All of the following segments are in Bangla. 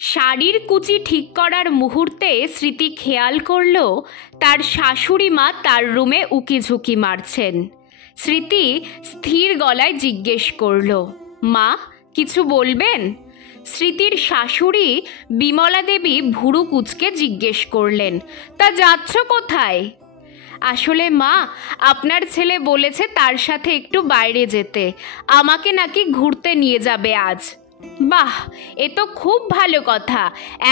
শাড়ির কুচি ঠিক করার মুহূর্তে স্মৃতি খেয়াল করল তার শাশুড়ি মা তার রুমে উকিঝুঁকি মারছেন। স্মৃতি স্থির গলায় জিজ্ঞেস করল, মা কিছু বলবেন? স্মৃতির শাশুড়ি বিমলা দেবী ভুরু কুঁচকে জিজ্ঞেস করলেন, তা যাচ্ছ কোথায়? আসলে মা, আপনার ছেলে বলেছে তার সাথে একটু বাইরে যেতে, আমাকে নাকি ঘুরতে নিয়ে যাবে আজ। বাহ, এ তো খুব ভালো কথা,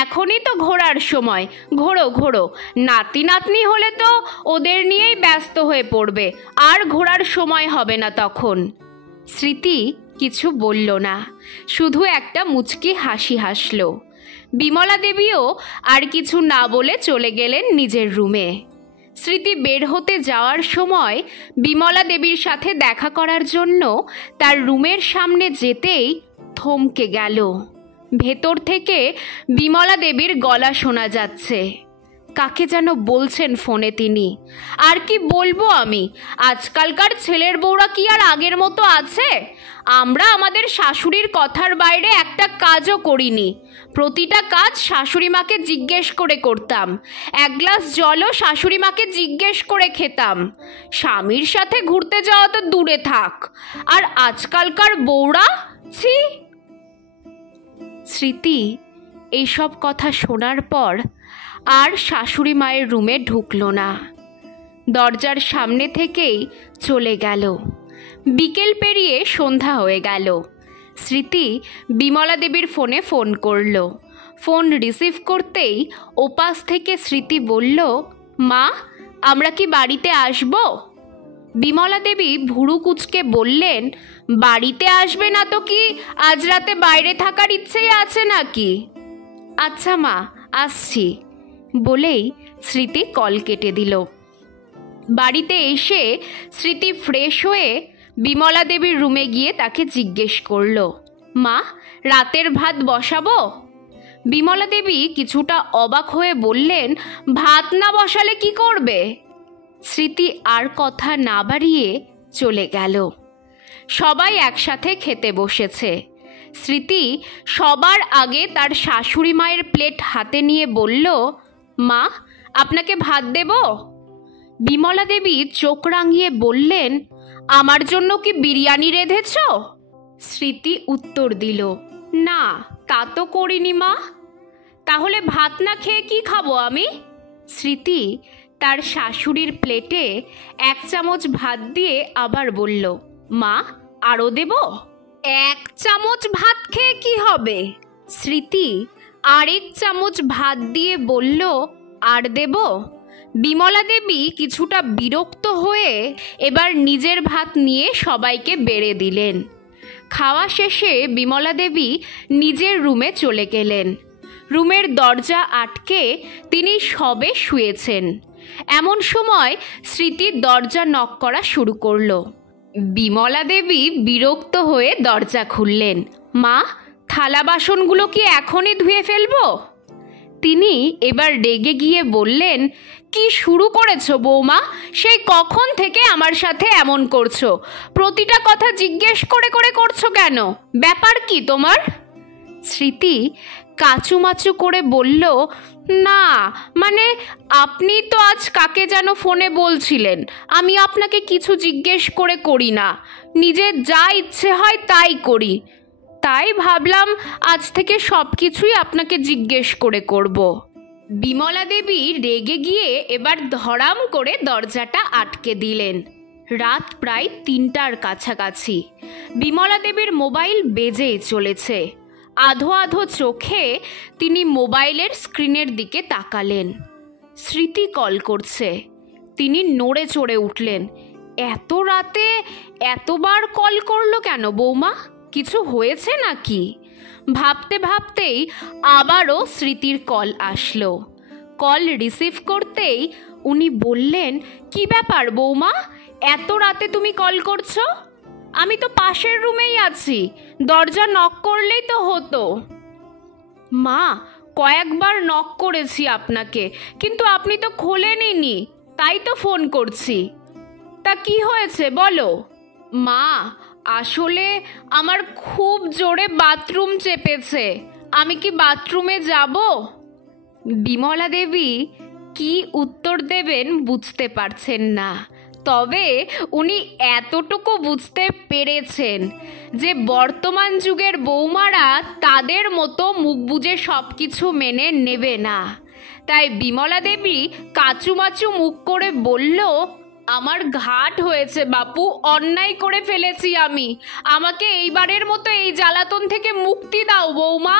এখনই তো ঘোরার সময়, ঘোরো ঘোরো। নাতি নাতনি হলে তো ওদের নিয়েই ব্যস্ত হয়ে পড়বে, আর ঘোরার সময় হবে না তখন। স্মৃতি কিছু বলল না, শুধু একটা মুচকি হাসি হাসল। বিমলা দেবীও আর কিছু না বলে চলে গেলেন নিজের রুমে। স্মৃতি বের হতে যাওয়ার সময় বিমলা দেবীর সাথে দেখা করার জন্য তার রুমের সামনে যেতেই থমকে গেল। ভেতর থেকে বিমলা দেবীর গলা শোনা যাচ্ছে। কাকে যেন বলছেন ফোনে তিনি। আর কি বলবো আমি, আজকালকার ছেলের বউরা কি আর আগের মতো আছে? আমরা আমাদের শাশুড়ির কথার বাইরে একটা কাজও করিনি। প্রতিটা কাজ শাশুড়ি মাকে জিজ্ঞেস করে করতাম, এক গ্লাস জলও শাশুড়ি মাকে জিজ্ঞেস করে খেতাম। স্বামীর সাথে ঘুরতে যাওয়া তো দূরে থাক, আর আজকালকার বউরা, ছি। স্মৃতি এইসব কথা শোনার পর আর শাশুড়ি মায়ের রুমে ঢুকল না, দরজার সামনে থেকেই চলে গেল। বিকেল পেরিয়ে সন্ধ্যা হয়ে গেল। স্মৃতি বিমলা দেবীর ফোনে ফোন করল। ফোন রিসিভ করতেই ওপাশ থেকে স্মৃতি বলল, মা আমরা কি বাড়িতে আসব? বিমলা দেবী ভুরু কুঁচকে বললেন, বাড়িতে আসবে না তো কি আজ রাতে বাইরে থাকার ইচ্ছেই আছে নাকি? আচ্ছা মা, আসছি বলেই স্মৃতি কল কেটে দিল। বাড়িতে এসে স্মৃতি ফ্রেশ হয়ে বিমলা দেবীর রুমে গিয়ে তাকে জিজ্ঞেস করল, মা রাতের ভাত বসাবো? বিমলা দেবী কিছুটা অবাক হয়ে বললেন, ভাত না বসালে কি করবে? স্মৃতি আর কথা না বাড়িয়ে চলে গেল। সবাই একসাথে খেতে বসেছে। স্মৃতি সবার আগে তার শাশুড়ি মায়ের প্লেট হাতে নিয়ে বলল, মা আপনাকে ভাত দেব? বিমলা দেবী চোখ রাঙিয়ে বললেন, আমার জন্য কি বিরিয়ানি রেঁধেছ? স্মৃতি উত্তর দিল, না তা তো করিনি মা। তাহলে ভাত না খেয়ে কি খাবো আমি? স্মৃতি তার শাশুড়ির প্লেটে 1 চামচ ভাত দিয়ে আবার বলল, মা আরও দেব? 1 চামচ ভাত খেয়ে কি হবে? স্মৃতি আরেক চামচ ভাত দিয়ে বলল, আর দেব? বিমলা দেবী কিছুটা বিরক্ত হয়ে এবার নিজের ভাত নিয়ে সবাইকে বেড়ে দিলেন। খাওয়া শেষে বিমলা দেবী নিজের রুমে চলে গেলেন। রুমের দরজা আটকে তিনি সবে শুয়েছেন। এমন সময় স্মৃতির দরজা নক করা শুরু করলো। বিমলা দেবী বিরক্ত হয়ে দরজা খুললেন। মা থালা বাসনগুলো কি এখনই ধুয়ে ফেলবো? তিনি এবার রেগে গিয়ে বললেন, কি শুরু করেছো বৌমা? সেই কখন থেকে আমার সাথে এমন করছো? প্রতিটা কথা জিজ্ঞেস করে করে করছো কেন? ব্যাপার কি তোমার? স্মৃতি কাচুমাচু করে বলল, না মানে আপনি তো আজ কাকে যেন ফোনে বলছিলেন, আমি আপনাকে কিছু জিজ্ঞেস করে করি না, নিজের যা ইচ্ছে হয় তাই করি, তাই ভাবলাম আজ থেকে সব কিছুই আপনাকে জিজ্ঞেস করে করব। বিমলা দেবী রেগে গিয়ে এবার ধড়াম করে দরজাটা আটকে দিলেন। রাত প্রায় 3টার কাছাকাছি। বিমলা দেবীর মোবাইল বেজেই চলেছে। আধো আধো চোখে তিনি মোবাইলের স্ক্রিনের দিকে তাকালেন। স্মৃতি কল করছে। তিনি নড়ে চড়ে উঠলেন। এত রাতে এতবার কল করলো কেন বৌমা? কিছু হয়েছে নাকি? ভাবতে ভাবতেই আবারও স্মৃতির কল আসলো। কল রিসিভ করতেই উনি বললেন, কি ব্যাপার বৌমা, এত রাতে তুমি কল করছো? আমি তো পাশের রুমেই আছি, দরজা নক করলেই তো হতো। মা কয়েকবার নক করেছি আপনাকে, কিন্তু আপনি তো খোলেনইনি, তাই তো ফোন করছি। তা কি হয়েছে বলো? মা আসলে আমার খুব জোরে বাথরুম চেপেছে, আমি কি বাথরুমে যাব? বিমলা দেবী কি উত্তর দেবেন বুঝতে পারছেন না, তবে উনি এতটুকু বুঝতে পেরেছেন যে বর্তমান যুগের বৌমারা তাদের মতো মুখ বুজে সব কিছু মেনে নেবে না। তাই বিমলা দেবী কাচুমাচু মুখ করে বলল, আমার ঘাট হয়েছে বাপু, অন্যায় করে ফেলেছি আমি, আমাকে এইবারের মতো এই জ্বালাতন থেকে মুক্তি দাও বৌমা।